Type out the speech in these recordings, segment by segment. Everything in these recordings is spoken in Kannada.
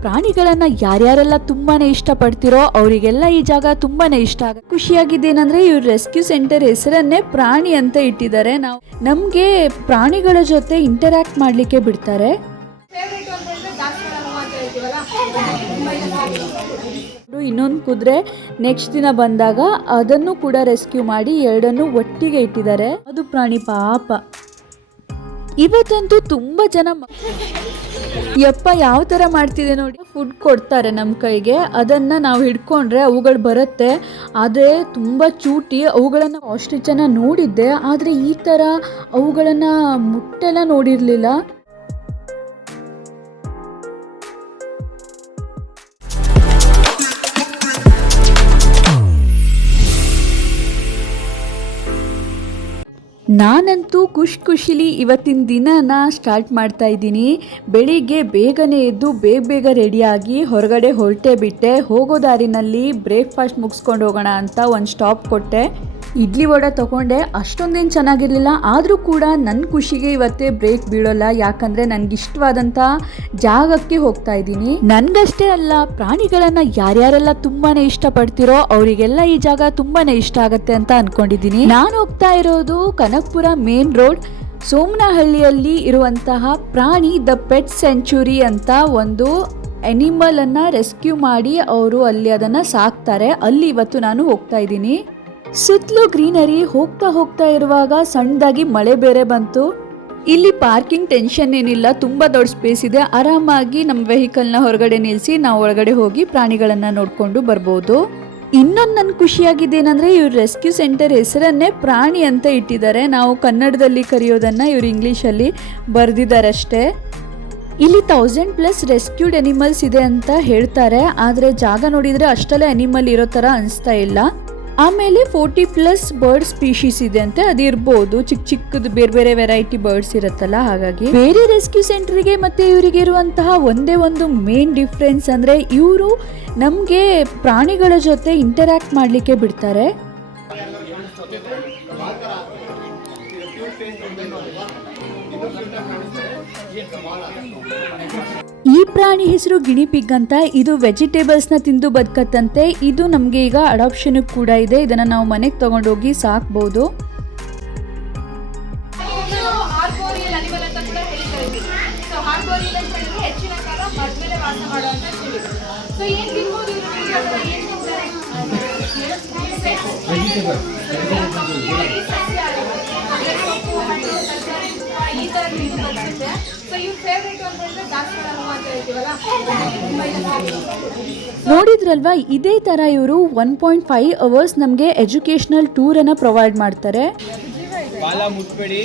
ಪ್ರಾಣಿಗಳನ್ನ ಯಾರ್ಯಾರೆಲ್ಲ ತುಂಬಾನೇ ಇಷ್ಟಪಡ್ತಿರೋ ಅವರಿಗೆಲ್ಲ ಈ ಜಾಗ ತುಂಬಾನೇ ಇಷ್ಟ ಆಗ ಖುಷಿಯಾಗಿದ್ದೇನಂದ್ರೆ ಇವ್ರು ರೆಸ್ಕ್ಯೂ ಸೆಂಟರ್ ಹೆಸರನ್ನೇ ಪ್ರಾಣಿ ಅಂತ ಇಟ್ಟಿದ್ದಾರೆ. ನಾವು ನಮ್ಗೆ ಪ್ರಾಣಿಗಳ ಜೊತೆ ಇಂಟರಾಕ್ಟ್ ಮಾಡ್ಲಿಕ್ಕೆ ಬಿಡ್ತಾರೆ. ಇನ್ನೊಂದು ಕುದುರೆ ನೆಕ್ಸ್ಟ್ ದಿನ ಬಂದಾಗ ಅದನ್ನು ಕೂಡ ರೆಸ್ಕ್ಯೂ ಮಾಡಿ ಎರಡನ್ನು ಒಟ್ಟಿಗೆ ಇಟ್ಟಿದ್ದಾರೆ. ಅದು ಪ್ರಾಣಿ ಪಾಪ. ಇವತ್ತಂತೂ ತುಂಬಾ ಜನ ಯಪ್ಪ ಯಾವ ಥರ ಮಾಡ್ತಿದೆ ನೋಡಿ. ಫುಡ್ ಕೊಡ್ತಾರೆ ನಮ್ಮ ಕೈಗೆ. ಅದನ್ನು ನಾವು ಹಿಡ್ಕೊಂಡ್ರೆ ಅವುಗಳು ಬರುತ್ತೆ. ಆದರೆ ತುಂಬ ಚೂಟಿ ಅವುಗಳನ್ನು ಅಷ್ಟು ಜನ ನೋಡಿದ್ದೆ. ಆದರೆ ಈ ಥರ ಅವುಗಳನ್ನು ಮುಟ್ಟೆಲ್ಲ ನೋಡಿರಲಿಲ್ಲ. ನಾನಂತೂ ಖುಷ್ ಖುಷಿಲಿ ಇವತ್ತಿನ ದಿನನ ಸ್ಟಾರ್ಟ್ ಮಾಡ್ತಾ ಇದ್ದೀನಿ. ಬೆಳಿಗ್ಗೆ ಬೇಗನೆ ಎದ್ದು ಬೇಗ ಬೇಗ ರೆಡಿಯಾಗಿ ಹೊರಗಡೆ ಹೊರಟೇ ಬಿಟ್ಟೆ. ಹೋಗೋ ದಾರಿನಲ್ಲಿ ಬ್ರೇಕ್ಫಾಸ್ಟ್ ಮುಗಿಸ್ಕೊಂಡು ಹೋಗೋಣ ಅಂತ ಒಂದು ಸ್ಟಾಪ್ ಕೊಟ್ಟೆ. ಇಡ್ಲಿ ವಡೆ ತಗೊಂಡೆ, ಅಷ್ಟೊಂದೇನು ಚೆನ್ನಾಗಿರಲಿಲ್ಲ. ಆದರೂ ಕೂಡ ನನ್ನ ಖುಷಿಗೆ ಇವತ್ತೇ ಬ್ರೇಕ್ ಬೀಳೋಲ್ಲ. ಯಾಕಂದರೆ ನನಗೆ ಇಷ್ಟವಾದಂಥ ಜಾಗಕ್ಕೆ ಹೋಗ್ತಾ ಇದ್ದೀನಿ. ನನಗಷ್ಟೇ ಅಲ್ಲ, ಪ್ರಾಣಿಗಳನ್ನು ಯಾರ್ಯಾರೆಲ್ಲ ತುಂಬಾ ಇಷ್ಟಪಡ್ತಿರೋ ಅವರಿಗೆಲ್ಲ ಈ ಜಾಗ ತುಂಬಾ ಇಷ್ಟ ಆಗುತ್ತೆ ಅಂತ ಅನ್ಕೊಂಡಿದ್ದೀನಿ. ನಾನು ಹೋಗ್ತಾ ಇರೋದು ಕನಕಪುರ ಮೇನ್ ರೋಡ್ ಸೋಮನಹಳ್ಳಿಯಲ್ಲಿ ಇರುವಂತಹ ಪ್ರಾಣಿ ದ ಪೆಟ್ ಸೆಂಚುರಿ ಅಂತ ಒಂದು ಅನಿಮಲ್ ಅನ್ನ ರೆಸ್ಕ್ಯೂ ಮಾಡಿ ಅವರು ಅಲ್ಲಿ ಅದನ್ನ ಸಾಕ್ತಾರೆ. ಅಲ್ಲಿ ಇವತ್ತು ನಾನು ಹೋಗ್ತಾ ಇದ್ದೀನಿ. ಸುತ್ತಲೂ ಗ್ರೀನರಿ ಹೋಗ್ತಾ ಹೋಗ್ತಾ ಇರುವಾಗ ಸಣ್ಣದಾಗಿ ಮಳೆ ಬೇರೆ ಬಂತು. ಇಲ್ಲಿ ಪಾರ್ಕಿಂಗ್ ಟೆನ್ಷನ್ ಏನಿಲ್ಲ, ತುಂಬ ದೊಡ್ಡ ಸ್ಪೇಸ್ ಇದೆ. ಆರಾಮಾಗಿ ನಮ್ಮ ವೆಹಿಕಲ್ನ ಹೊರಗಡೆ ನಿಲ್ಲಿಸಿ ನಾವು ಒಳಗಡೆ ಹೋಗಿ ಪ್ರಾಣಿಗಳನ್ನು ನೋಡ್ಕೊಂಡು ಬರ್ಬೋದು. ಇನ್ನೊಂದು ನನ್ ಏನಂದರೆ ಇವ್ರ ರೆಸ್ಕ್ಯೂ ಸೆಂಟರ್ ಹೆಸರನ್ನೇ ಪ್ರಾಣಿ ಅಂತ ಇಟ್ಟಿದ್ದಾರೆ. ನಾವು ಕನ್ನಡದಲ್ಲಿ ಕರೆಯೋದನ್ನ ಇವ್ರು ಇಂಗ್ಲೀಷಲ್ಲಿ ಬರ್ದಿದ್ದಾರೆ ಅಷ್ಟೇ ಇಲ್ಲಿ ತೌಸಂಡ್ ಪ್ಲಸ್ ರೆಸ್ಕ್ಯೂಡ್ ಅನಿಮಲ್ಸ್ ಇದೆ ಅಂತ ಹೇಳ್ತಾರೆ. ಆದರೆ ಜಾಗ ನೋಡಿದ್ರೆ ಅಷ್ಟೆಲ್ಲ ಅನಿಮಲ್ ಇರೋ ಥರ ಅನಿಸ್ತಾ ಇಲ್ಲ. ಆಮೇಲೆ ಫೋರ್ಟಿ ಪ್ಲಸ್ ಬರ್ಡ್ ಸ್ಪೀಶೀಸ್ ಇದೆ ಅಂತೆ ಅದಿರ್ಬೋದು. ಚಿಕ್ಕ ಚಿಕ್ಕದು ಬೇರೆ ಬೇರೆ ವೆರೈಟಿ ಬರ್ಡ್ಸ್ ಇರುತ್ತಲ್ಲ, ಹಾಗಾಗಿ ಬೇರೆ ರೆಸ್ಕ್ಯೂ ಸೆಂಟರ್ಗೆ ಮತ್ತೆ ಇವರಿಗೆ ಇರುವಂತಹ ಒಂದೇ ಒಂದು ಮೇನ್ ಡಿಫ್ರೆನ್ಸ್ ಅಂದ್ರೆ ಇವರು ನಮಗೆ ಪ್ರಾಣಿಗಳ ಜೊತೆ ಇಂಟರಾಕ್ಟ್ ಮಾಡಲಿಕ್ಕೆ ಬಿಡ್ತಾರೆ. ಈ ಪ್ರಾಣಿ ಹೆಸರು ಗಿಣಿಪಿಗ್ ಅಂತ, ಇದು ವೆಜಿಟೇಬಲ್ಸ್ನ ತಿಂದು ಬದುಕತ್ತಂತೆ. ಇದು ನಮಗೆ ಈಗ ಅಡಾಪ್ಷನ್ ಕೂಡ ಇದೆ. ಇದನ್ನ ನಾವು ಮನೆಗೆ ತಗೊಂಡೋಗಿ ಸಾಕ್ಬೋದು. ಈ ತಿಂದು ಬದುಕುತ್ತೆ ಸೊ ಫೇವ್ರೇಟ್ ಅಂತ ಹೇಳಿದ್ರೆ ದಾಸವಾಳ ಹೂವು ಅಂತ ಹೇಳ್ತೀವಲ್ಲ? ನೋಡಿದ್ರಲ್ವಾ ಇದೇ ತರ ಇವರು ಒನ್ ಪಾಯಿಂಟ್ ಫೈವ್ ಅವರ್ಸ್ ನಮಗೆ ಎಜುಕೇಶನಲ್ ಟೂರ್ ಅನ್ನ ಪ್ರೊವೈಡ್ ಮಾಡ್ತಾರೆ. ಬಾಲ ಮುಟ್ಬೇಡಿ.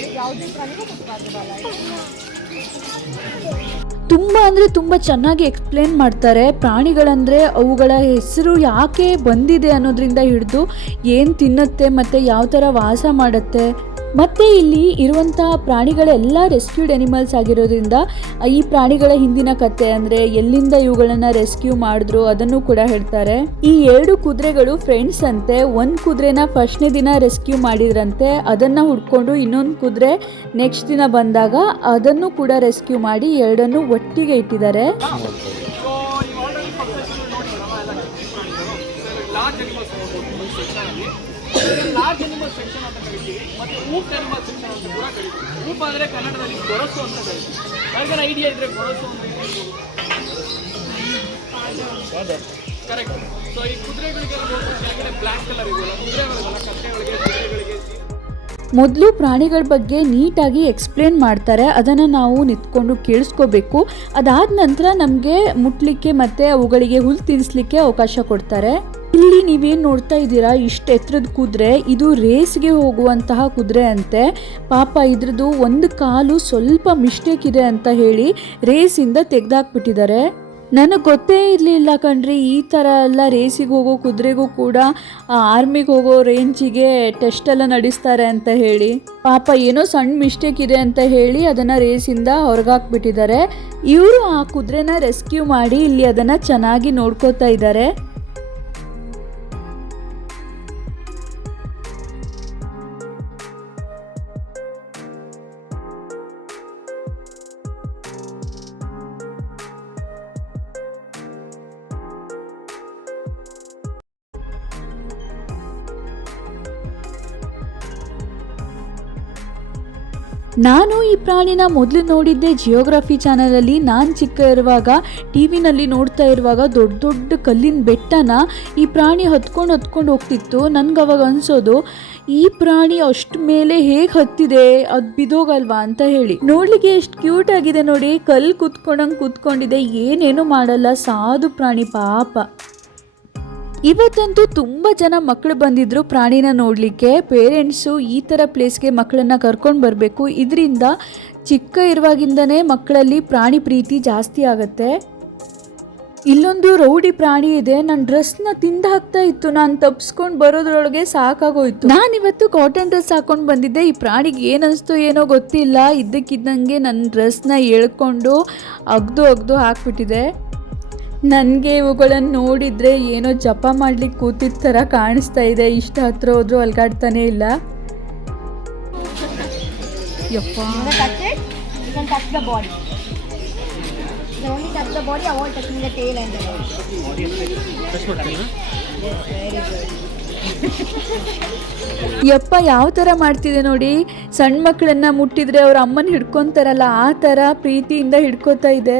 ತುಂಬ ಅಂದರೆ ತುಂಬ ಚೆನ್ನಾಗಿ ಎಕ್ಸ್ಪ್ಲೇನ್ ಮಾಡ್ತಾರೆ. ಪ್ರಾಣಿಗಳಂದರೆ ಅವುಗಳ ಹೆಸರು ಯಾಕೆ ಬಂದಿದೆ ಅನ್ನೋದ್ರಿಂದ ಹಿಡಿದು ಏನು ತಿನ್ನುತ್ತೆ ಮತ್ತು ಯಾವ ಥರ ವಾಸ ಮಾಡುತ್ತೆ. ಮತ್ತು ಇಲ್ಲಿ ಇರುವಂತಹ ಪ್ರಾಣಿಗಳೆಲ್ಲ ರೆಸ್ಕ್ಯೂಡ್ ಅನಿಮಲ್ಸ್ ಆಗಿರೋದ್ರಿಂದ, ಈ ಪ್ರಾಣಿಗಳ ಹಿಂದಿನ ಕತೆ ಅಂದರೆ ಎಲ್ಲಿಂದ ಇವುಗಳನ್ನು ರೆಸ್ಕ್ಯೂ ಮಾಡಿದ್ರು ಅದನ್ನು ಕೂಡ ಹೇಳ್ತಾರೆ. ಈ ಎರಡು ಕುದುರೆಗಳು ಫ್ರೆಂಡ್ಸ್ ಅಂತೆ. ಒಂದು ಕುದುರೆನ ಫಸ್ಟ್ನೇ ದಿನ ರೆಸ್ಕ್ಯೂ ಮಾಡಿದ್ರಂತೆ. ಅದನ್ನು ಹುಡ್ಕೊಂಡು ಇನ್ನೊಂದು ಕುದುರೆ ನೆಕ್ಸ್ಟ್ ದಿನ ಬಂದಾಗ ಅದನ್ನು ಕೂಡ ರೆಸ್ಕ್ಯೂ ಮಾಡಿ ಎರಡನ್ನು ಒಟ್ಟಿಗೆ ಇಟ್ಟಿದ್ದಾರೆ. ಊಪ್ ಅನಿಮಲ್ ಅಂತ ಕೂಡ ಕರಿತೀವಿ ಊಪ್ ಅಂದ್ರೆ ಕನ್ನಡದಲ್ಲಿ ಗೊರಸು ಅಂತ ಕರಿತೀವಿ ಯಾರಿಗಾನ ಐಡಿಯಾ ಇದ್ರೆ ಗೊರಸು ಕರೆಕ್ಟ್ ಸೊ ಈ ಕುದುರೆಗಳಿಗೆಲ್ಲ ನೋಡ್ಬೋದು ಕೆಳಗಡೆ ಬ್ಲ್ಯಾಕ್ ಕಲರ್ ಇದೆಯಲ್ಲ ಕುದುರೆಗಳಿಗೆಲ್ಲ ಕತ್ತೆಗಳಿಗೆ ಕುದುರೆಗಳಿಗೆ ಮೊದಲು ಪ್ರಾಣಿಗಳ ಬಗ್ಗೆ ನೀಟಾಗಿ ಎಕ್ಸ್ಪ್ಲೇನ್ ಮಾಡ್ತಾರೆ, ಅದನ್ನು ನಾವು ನಿಂತ್ಕೊಂಡು ಕೇಳಿಸ್ಕೋಬೇಕು. ಅದಾದ ನಂತರ ನಮಗೆ ಮುಟ್ಲಿಕ್ಕೆ ಮತ್ತು ಅವುಗಳಿಗೆ ಹುಲ್ಲು ತಿನ್ನಿಸ್ಲಿಕ್ಕೆ ಅವಕಾಶ ಕೊಡ್ತಾರೆ. ಇಲ್ಲಿ ನೀವೇನು ನೋಡ್ತಾ ಇದ್ದೀರಾ? ಇಷ್ಟು ಎತ್ತರದ ಕುದುರೆ, ಇದು ರೇಸ್ಗೆ ಹೋಗುವಂತಹ ಕುದುರೆ ಅಂತೆ. ಪಾಪ ಇದ್ರದ್ದು ಒಂದು ಕಾಲು ಸ್ವಲ್ಪ ಮಿಸ್ಟೇಕ್ ಇದೆ ಅಂತ ಹೇಳಿ ರೇಸಿಂದ ತೆಗೆದಾಕ್ಬಿಟ್ಟಿದ್ದಾರೆ. ನನಗೆ ಗೊತ್ತೇ ಇರಲಿಲ್ಲ ಕಣ್ರಿ, ಈ ಥರ ಎಲ್ಲ ರೇಸಿಗೆ ಹೋಗೋ ಕುದುರೆಗೂ ಕೂಡ ಆರ್ಮಿಗೆ ಹೋಗೋ ರೇಂಜಿಗೆ ಟೆಸ್ಟ್ ಎಲ್ಲ ನಡೆಸ್ತಾರೆ ಅಂತ ಹೇಳಿ. ಪಾಪ ಏನೋ ಸಣ್ಣ ಮಿಸ್ಟೇಕ್ ಇದೆ ಅಂತ ಹೇಳಿ ಅದನ್ನು ರೇಸಿಂದ ಹೊರಗಾಕ್ಬಿಟ್ಟಿದ್ದಾರೆ. ಇವರು ಆ ಕುದುರೆನ ರೆಸ್ಕ್ಯೂ ಮಾಡಿ ಇಲ್ಲಿ ಅದನ್ನು ಚೆನ್ನಾಗಿ ನೋಡ್ಕೋತಾ ಇದ್ದಾರೆ. ನಾನು ಈ ಪ್ರಾಣಿನ ಮೊದಲು ನೋಡಿದ್ದೆ ಜಿಯೋಗ್ರಫಿ ಚಾನಲಲ್ಲಿ ನಾನು ಚಿಕ್ಕ ಇರುವಾಗ ಟಿ ವಿನಲ್ಲಿ ನೋಡ್ತಾ ಇರುವಾಗ ದೊಡ್ಡ ದೊಡ್ಡ ಕಲ್ಲಿನ ಬೆಟ್ಟನ ಈ ಪ್ರಾಣಿ ಹತ್ಕೊಂಡು ಹತ್ಕೊಂಡು ಹೋಗ್ತಿತ್ತು. ನನಗೆ ಅವಾಗ ಅನಿಸೋದು, ಈ ಪ್ರಾಣಿ ಅಷ್ಟು ಮೇಲೆ ಹೇಗೆ ಹತ್ತಿದೆ? ಅದು ಬಿದೋಗಲ್ವಾ ಅಂತ ಹೇಳಿ. ನೋಡ್ಲಿಕ್ಕೆ ಎಷ್ಟು ಕ್ಯೂಟ್ ಆಗಿದೆ ನೋಡಿ. ಕಲ್ಲು ಕೂತ್ಕೊಂಡಂಗೆ ಕೂತ್ಕೊಂಡಿದೆ. ಏನೇನು ಮಾಡಲ್ಲ. ಸಾಧು ಪ್ರಾಣಿ ಪಾಪ. ಇವತ್ತಂತೂ ತುಂಬ ಜನ ಮಕ್ಕಳು ಬಂದಿದ್ರು ಪ್ರಾಣಿನ ನೋಡಲಿಕ್ಕೆ. ಪೇರೆಂಟ್ಸು ಈ ಥರ ಪ್ಲೇಸ್ಗೆ ಮಕ್ಕಳನ್ನ ಕರ್ಕೊಂಡು ಬರಬೇಕು. ಇದರಿಂದ ಚಿಕ್ಕ ಇರುವಾಗಿಂದನೇ ಮಕ್ಕಳಲ್ಲಿ ಪ್ರಾಣಿ ಪ್ರೀತಿ ಜಾಸ್ತಿ ಆಗುತ್ತೆ. ಇಲ್ಲೊಂದು ರೌಡಿ ಪ್ರಾಣಿ ಇದೆ. ನನ್ನ ಡ್ರೆಸ್ನ ತಿಂದು ಹಾಕ್ತಾ ಇತ್ತು. ನಾನು ತಪ್ಸ್ಕೊಂಡು ಬರೋದ್ರೊಳಗೆ ಸಾಕಾಗೋಯ್ತು. ನಾನಿವತ್ತು ಕಾಟನ್ ಡ್ರೆಸ್ ಹಾಕೊಂಡು ಬಂದಿದ್ದೆ. ಈ ಪ್ರಾಣಿಗೆ ಏನಿಸ್ತೋ ಏನೋ ಗೊತ್ತಿಲ್ಲ. ಇದ್ದಕ್ಕಿದ್ದಂಗೆ ನನ್ನ ಡ್ರೆಸ್ನ ಎಳ್ಕೊಂಡು ಅಗ್ದು ಅಗ್ದು ಹಾಕ್ಬಿಟ್ಟಿದೆ. ನನಗೆ ಇವುಗಳನ್ನು ನೋಡಿದರೆ ಏನೋ ಜಪ ಮಾಡ್ಲಿಕ್ಕೆ ಕೂತಿದ್ದ ಥರ ಕಾಣಿಸ್ತಾ ಇದೆ. ಇಷ್ಟ ಹತ್ರ ಹೋದರೂ ಅಲ್ಗಾಡ್ತಾನೆ ಇಲ್ಲ. ಯಪ್ಪ. ಯಾವ ಥರ ಮಾಡ್ತಿದೆ ನೋಡಿ. ಸಣ್ಣ ಮಕ್ಕಳನ್ನ ಮುಟ್ಟಿದ್ರೆ ಅವ್ರ ಅಮ್ಮನ ಹಿಡ್ಕೊಂತಾರಲ್ಲ ಆ ಥರ ಪ್ರೀತಿಯಿಂದ ಹಿಡ್ಕೋತಾ ಇದೆ.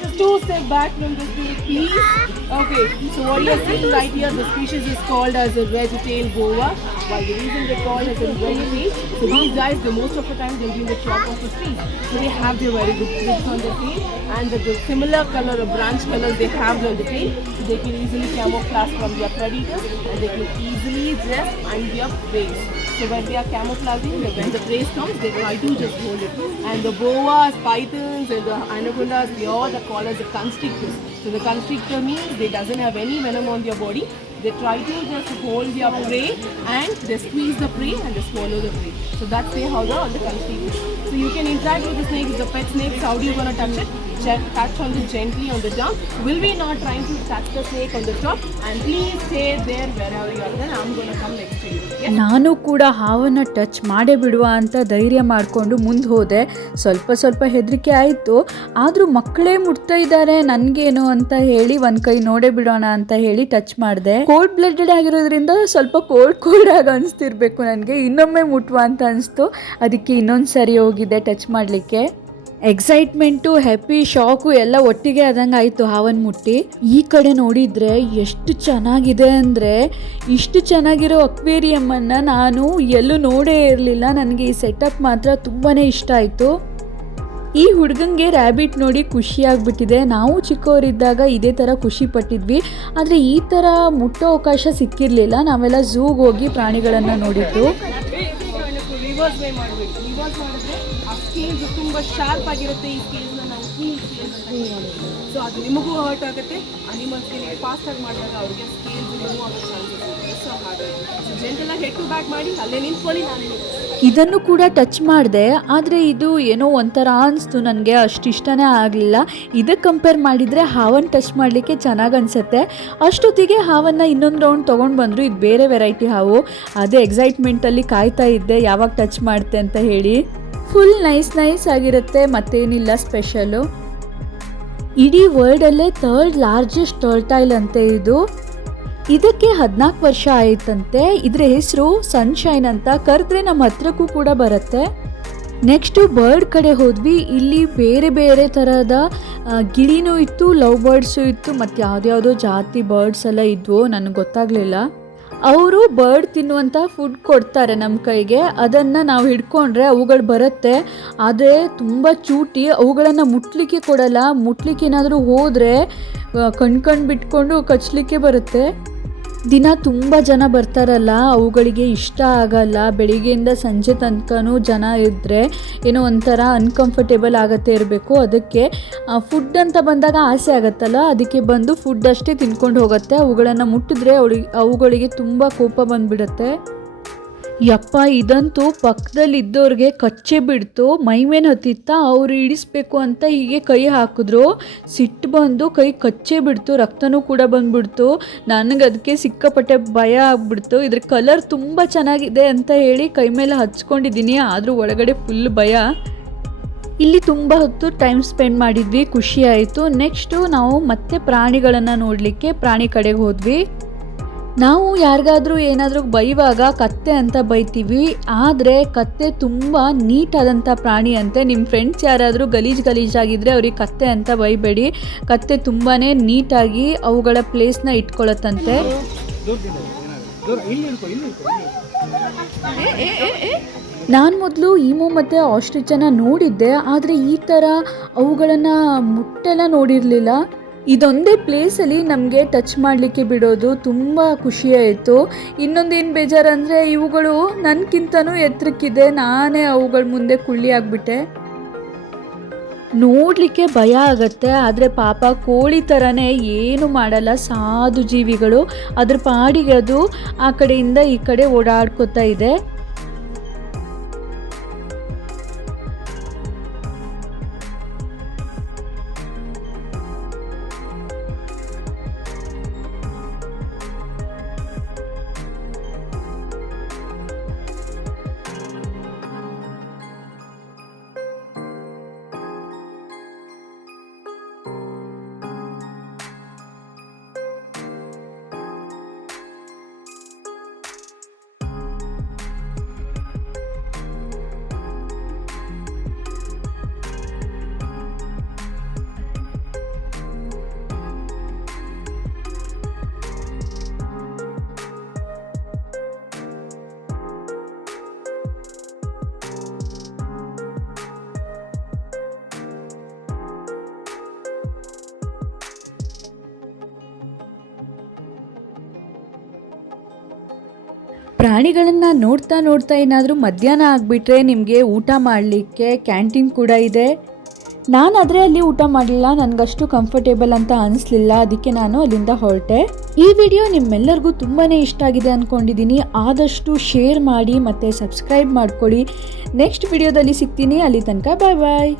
Just two step back from this field, please. Okay, so what you're seeing right here, the species is called as a red-tailed boa. Why the reason they call it as a red tail? So these guys, the most of the time, they'll be in the top of the tree. So they have their very good grips on the tail, and the, the similar color or branch colors they have on the tail, so they can easily camouflage from their predators, and they can easily dress and their prey. So when they are camouflaging, when the prey comes, they try to just hold it. And the boas, pythons, and the anacondas, they all are called as the constrictors. So the constrictor means they doesn't have any venom on their body. They try to just hold their prey and they squeeze the prey and they swallow the prey. So that's how the, the constrictor. So you can interact with the snake, the pet snakes. How do you gonna touch it? Touch on the gently on the jump. Will we not trying to touch the snake on the top? And please stay there wherever you are. Then I'm gonna come next to you. ನಾನು ಕೂಡ ಹಾವನ್ನು ಟಚ್ ಮಾಡೇ ಬಿಡುವ ಅಂತ ಧೈರ್ಯ ಮಾಡಿಕೊಂಡು ಮುಂದೆ ಹೋದೆ ಸ್ವಲ್ಪ ಸ್ವಲ್ಪ ಹೆದರಿಕೆ ಆಯಿತು ಆದರೂ ಮಕ್ಕಳೇ ಮುಟ್ತಾ ಇದ್ದಾರೆ ನನಗೇನು ಅಂತ ಹೇಳಿ ಒಂದು ಕೈ ನೋಡೇ ಬಿಡೋಣ ಅಂತ ಹೇಳಿ ಟಚ್ ಮಾಡಿದೆ ಕೋಲ್ಡ್ ಬ್ಲಡೆಡ್ ಆಗಿರೋದ್ರಿಂದ ಸ್ವಲ್ಪ ಕೋಲ್ಡ್ ಕೋಲ್ಡ್ ಆಗಿ ಅನಿಸ್ತಿರ್ಬೇಕು ನನಗೆ ಇನ್ನೊಮ್ಮೆ ಮುಟ್ಟುವ ಅಂತ ಅನಿಸ್ತು ಅದಕ್ಕೆ ಇನ್ನೊಂದು ಸರಿ ಹೋಗಿದೆ ಟಚ್ ಮಾಡಲಿಕ್ಕೆ ಎಕ್ಸೈಟ್ಮೆಂಟು ಹ್ಯಾಪಿ ಶಾಕು ಎಲ್ಲ ಒಟ್ಟಿಗೆ ಆದಂಗೆ ಆಯಿತು ಹಾವನ್ನು ಮುಟ್ಟಿ. ಈ ಕಡೆ ನೋಡಿದರೆ ಎಷ್ಟು ಚೆನ್ನಾಗಿದೆ ಅಂದರೆ ಇಷ್ಟು ಚೆನ್ನಾಗಿರೋ ಅಕ್ವೇರಿಯಮ್ಮನ್ನು ನಾನು ಎಲ್ಲೂ ನೋಡೇ ಇರಲಿಲ್ಲ. ನನಗೆ ಈ ಸೆಟಪ್ ಮಾತ್ರ ತುಂಬಾ ಇಷ್ಟ ಆಯಿತು. ಈ ಹುಡುಗಂಗೆ ರ್ಯಾಬಿಟ್ ನೋಡಿ ಖುಷಿಯಾಗ್ಬಿಟ್ಟಿದೆ ನಾವು ಚಿಕ್ಕವರಿದ್ದಾಗ ಇದೇ ಥರ ಖುಷಿ ಪಟ್ಟಿದ್ವಿ. ಆದರೆ ಈ ಥರ ಮುಟ್ಟೋ ಅವಕಾಶ ಸಿಕ್ಕಿರಲಿಲ್ಲ. ನಾವೆಲ್ಲ ಝೂಗೆ ಹೋಗಿ ಪ್ರಾಣಿಗಳನ್ನು ನೋಡಿದ್ದು. ಸ್ಕೇಲ್ಸ್ ತುಂಬ ಶಾರ್ಪ್ ಆಗಿರುತ್ತೆ ಈ ಸ್ಕೇಲ್ನ ನಾವು ಸ್ಕೇಲ್ಸ್ ಸೊ ಅದು ನಿಮಗೂ ಹರ್ಟ್ ಆಗುತ್ತೆ. ಅನಿಮಲ್ ಸ್ಕಿನ್ ಫಾಸ್ಟ್ ಆಗಿ ಮಾಡಿದಾಗ ಅವ್ರಿಗೆ ಸ್ಕೇಲ್ ಮೂವ್ ಆಗೋ ಚಾನ್ಸಸ್ ಇದೆ ಸೊ ಹಾಗಾಗಿ ಹೆಡ್ ಟು ಬ್ಯಾಕ್ ಮಾಡಿ ಅಲ್ಲೇ ನಿಂತ್ಕೊಳ್ಳಿ ನಾನು. ಇದನ್ನು ಕೂಡ ಟಚ್ ಮಾಡಿದೆ. ಆದರೆ ಇದು ಏನೋ ಒಂಥರ ಅನಿಸ್ತು ನನಗೆ. ಅಷ್ಟು ಇಷ್ಟನೇ ಆಗಲಿಲ್ಲ. ಇದಕ್ಕೆ ಕಂಪೇರ್ ಮಾಡಿದರೆ ಹಾವನ್ನು ಟಚ್ ಮಾಡಲಿಕ್ಕೆ ಚೆನ್ನಾಗಿ ಅನಿಸುತ್ತೆ. ಅಷ್ಟೊತ್ತಿಗೆ ಹಾವನ್ನು ಇನ್ನೊಂದು ರೌಂಡ್ ತೊಗೊಂಡು ಬಂದರು. ಇದು ಬೇರೆ ವೆರೈಟಿ ಹಾವು. ಅದೇ ಎಕ್ಸೈಟ್ಮೆಂಟಲ್ಲಿ ಕಾಯ್ತಾ ಇದ್ದೆ. ಯಾವಾಗ ಟಚ್ ಮಾಡುತ್ತೆ ಅಂತ ಹೇಳಿ. ಫುಲ್ ನೈಸ್ ನೈಸ್ ಆಗಿರುತ್ತೆ, ಮತ್ತೇನಿಲ್ಲ ಸ್ಪೆಷಲು ಇಡೀ ವರ್ಲ್ಡಲ್ಲೇ ಥರ್ಡ್ ಲಾರ್ಜೆಸ್ಟ್ ಟರ್ಟೈಲ್ ಅಂತೆ ಇದು. ಇದಕ್ಕೆ ಹದಿನಾಲ್ಕು ವರ್ಷ ಆಯಿತಂತೆ. ಇದರ ಹೆಸರು ಸನ್ಶೈನ್ ಅಂತ. ಕರೆದ್ರೆ ನಮ್ಮ ಹತ್ರಕ್ಕೂ ಕೂಡ ಬರುತ್ತೆ. ನೆಕ್ಸ್ಟು ಬರ್ಡ್ ಕಡೆ ಹೋದ್ವಿ. ಇಲ್ಲಿ ಬೇರೆ ಬೇರೆ ಥರದ ಗಿಳಿನೂ ಇತ್ತು ಲವ್ ಬರ್ಡ್ಸು ಇತ್ತು, ಮತ್ತು ಯಾವುದ್ಯಾವುದೋ ಜಾತಿ ಬರ್ಡ್ಸ್ ಎಲ್ಲ ಇದ್ವು, ನನಗೆ ಗೊತ್ತಾಗಲಿಲ್ಲ. ಅವರು ಬರ್ಡ್ ತಿನ್ನುವಂಥ ಫುಡ್ ಕೊಡ್ತಾರೆ ನಮ್ಮ ಕೈಗೆ. ಅದನ್ನು ನಾವು ಹಿಡ್ಕೊಂಡ್ರೆ ಅವುಗಳು ಬರುತ್ತೆ. ಆದರೆ ತುಂಬ ಚೂಟಿ, ಅವುಗಳನ್ನು ಮುಟ್ಲಿಕ್ಕೆ ಕೊಡಲ್ಲ. ಮುಟ್ಲಿಕ್ಕೆ ಏನಾದರೂ ಹೋದರೆ ಕಣ್ಕಂಡು ಬಿಟ್ಕೊಂಡು ಕಚ್ಚಲಿಕ್ಕೆ ಬರುತ್ತೆ. ದಿನ ತುಂಬ ಜನ ಬರ್ತಾರಲ್ಲ, ಅವುಗಳಿಗೆ ಇಷ್ಟ ಆಗಲ್ಲ. ಬೆಳಿಗ್ಗೆಯಿಂದ ಸಂಜೆ ತನಕನೂ ಜನ ಇದ್ದರೆ ಏನೋ ಒಂಥರ ಅನ್ಕಂಫರ್ಟೇಬಲ್ ಆಗತ್ತೆ ಇರಬೇಕು. ಅದಕ್ಕೆ ಫುಡ್ ಅಂತ ಬಂದಾಗ ಆಸೆ ಆಗುತ್ತಲ್ಲ? ಅದಕ್ಕೆ ಬಂದು ಫುಡ್ ಅಷ್ಟೇ ತಿನ್ಕೊಂಡು ಹೋಗುತ್ತೆ. ಅವುಗಳನ್ನು ಮುಟ್ಟಿದ್ರೆ ಅವಳಿಗೆ ಅವುಗಳಿಗೆ ತುಂಬ ಕೋಪ ಬಂದುಬಿಡುತ್ತೆ. ಯಪ್ಪ, ಇದಂತೂ ಪಕ್ಕದಲ್ಲಿ ಇದ್ದವ್ರಿಗೆ ಕಚ್ಚೆ ಬಿಡ್ತು, ಮೈ ಮೇಲೆ ಹತ್ತಿತ್ತ ಅವ್ರು ಇಡಿಸ್ಬೇಕು ಅಂತ ಹೀಗೆ ಕೈ ಹಾಕಿದ್ರು. ಸಿಟ್ಟು ಬಂದು ಕೈ ಕಚ್ಚೆ ಬಿಡ್ತು, ರಕ್ತನೂ ಕೂಡ ಬಂದ್ಬಿಡ್ತು. ನನಗೆ ಅದಕ್ಕೆ ಸಿಕ್ಕಾಪಟ್ಟೆ ಭಯ ಆಗ್ಬಿಡ್ತು. ಇದ್ರ ಕಲರ್ ತುಂಬ ಚೆನ್ನಾಗಿದೆ ಅಂತ ಹೇಳಿ ಕೈ ಮೇಲೆ ಹಚ್ಕೊಂಡಿದ್ದೀನಿ, ಆದರೂ ಒಳಗಡೆ ಫುಲ್ ಭಯ. ಇಲ್ಲಿ ತುಂಬ ಹೊತ್ತು ಟೈಮ್ ಸ್ಪೆಂಡ್ ಮಾಡಿದ್ವಿ, ಖುಷಿ ಆಯಿತು. ನೆಕ್ಸ್ಟು ನಾವು ಮತ್ತೆ ಪ್ರಾಣಿಗಳನ್ನು ನೋಡಲಿಕ್ಕೆ, ಪ್ರಾಣಿ ಕಡೆಗೆ ಹೋದ್ವಿ. ನಾವು ಯಾರಿಗಾದ್ರೂ ಏನಾದರೂ ಬೈವಾಗ ಕತ್ತೆ ಅಂತ ಬೈತೀವಿ, ಆದರೆ ಕತ್ತೆ ತುಂಬ ನೀಟಾದಂಥ ಪ್ರಾಣಿ ಅಂತೆ. ನಿಮ್ಮ ಫ್ರೆಂಡ್ಸ್ ಯಾರಾದರೂ ಗಲೀಜು ಗಲೀಜಾಗಿದ್ದರೆ ಅವ್ರಿಗೆ ಕತ್ತೆ ಅಂತ ಬೈಬೇಡಿ. ಕತ್ತೆ ತುಂಬಾ ನೀಟಾಗಿ ಅವುಗಳ ಪ್ಲೇಸ್ನ ಇಟ್ಕೊಳ್ಳುತ್ತಂತೆ ನಾನು ಮೊದಲು ಈಮು ಮತ್ತು ಆಸ್ಟ್ರಿಚನ್ನು ನೋಡಿದ್ದೆ, ಆದರೆ ಈ ಥರ ಅವುಗಳನ್ನು ಮುಟ್ಟೆಲ್ಲ ನೋಡಿರಲಿಲ್ಲ. ಇದೊಂದೇ ಪ್ಲೇಸಲ್ಲಿ ನಮಗೆ ಟಚ್ ಮಾಡಲಿಕ್ಕೆ ಬಿಡೋದು ತುಂಬ ಖುಷಿಯಾಯಿತು. ಇನ್ನೊಂದೇನು ಬೇಜಾರಂದರೆ ಇವುಗಳು ನನಗಿಂತನೂ ಎತ್ತರಕ್ಕಿದೆ, ನಾನೇ ಅವುಗಳ ಮುಂದೆ ಕುಳ್ಳಿ ಆಗಿಬಿಟ್ಟೆ. ನೋಡಲಿಕ್ಕೆ ಭಯ ಆಗತ್ತೆ, ಆದರೆ ಪಾಪ ಕೋಳಿ ಥರನೇ ಏನು ಮಾಡಲ್ಲ ಸಾಧು ಜೀವಿಗಳು. ಅದ್ರ ಪಾಡಿಗೆ ಅದು ಆ ಕಡೆಯಿಂದ ಈ ಕಡೆ ಓಡಾಡ್ಕೋತಾ ಇದೆ. ಪ್ರಾಣಿಗಳನ್ನು ನೋಡ್ತಾ ನೋಡ್ತಾ ಏನಾದರೂ ಮಧ್ಯಾಹ್ನ ಆಗಿಬಿಟ್ರೆ ನಿಮಗೆ ಊಟ ಮಾಡಲಿಕ್ಕೆ ಕ್ಯಾಂಟೀನ್ ಕೂಡ ಇದೆ. ನಾನಾದರೆ ಅಲ್ಲಿ ಊಟ ಮಾಡಲಿಲ್ಲ, ನನಗಷ್ಟು ಕಂಫರ್ಟೇಬಲ್ ಅಂತ ಅನಿಸ್ಲಿಲ್ಲ, ಅದಕ್ಕೆ ನಾನು ಅಲ್ಲಿಂದ ಹೊರಟೆ. ಈ ವಿಡಿಯೋ ನಿಮ್ಮೆಲ್ಲರಿಗೂ ತುಂಬಾ ಇಷ್ಟ ಆಗಿದೆ ಅಂದ್ಕೊಂಡಿದ್ದೀನಿ ಆದಷ್ಟು ಶೇರ್ ಮಾಡಿ ಮತ್ತು ಸಬ್ಸ್ಕ್ರೈಬ್ ಮಾಡ್ಕೊಳ್ಳಿ. ನೆಕ್ಸ್ಟ್ ವಿಡಿಯೋದಲ್ಲಿ ಸಿಗ್ತೀನಿ. ಅಲ್ಲಿ ತನಕ ಬಾಯ್ ಬಾಯ್